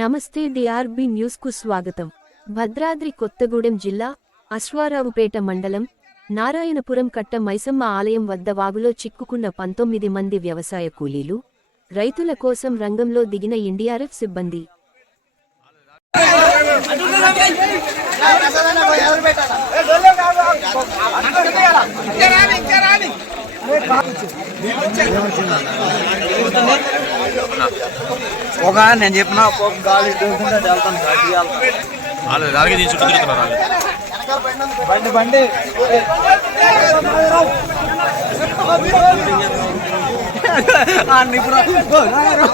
నమస్తే డిఆర్బి న్యూస్కు స్వాగతం. భద్రాద్రి కొత్తగూడెం జిల్లా అశ్వారావుపేట మండలం నారాయణపురం కట్ట మైసమ్మ ఆలయం వద్ద వాగులో చిక్కుకున్న పంతొమ్మిది మంది వ్యవసాయ కూలీలు రైతుల కోసం రంగంలో దిగిన ఎన్డీఆర్ఎఫ్ సిబ్బంది. ఒక నేను చెప్పిన ఒక గాలి దూకుంటే వెళ్తాను. వాళ్ళు అలాగే తిరుగుతున్నారు వాళ్ళు. బండి బండి. ఆ, ఇప్పుడు గో, రా,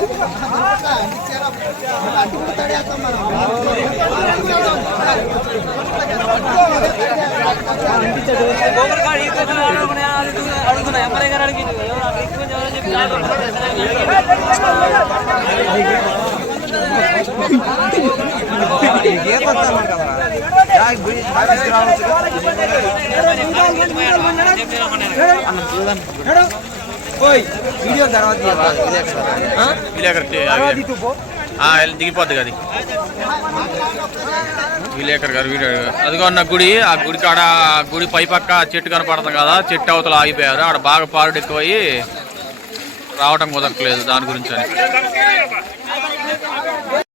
వీడియో తర్వాత ఆ? దిగిపోద్ది అది విలేకర్ గారు వీడియో అదిగో ఉన్న గుడి ఆ గుడి కాడ గుడి పై పక్క చెట్టు కనపడతాం కదా చెట్టు అవతల ఆగిపోయారు ఆడ బాగా పారుడు ఎక్కువయ్యి రావడం కుదరట్లేదు దాని గురించి అని.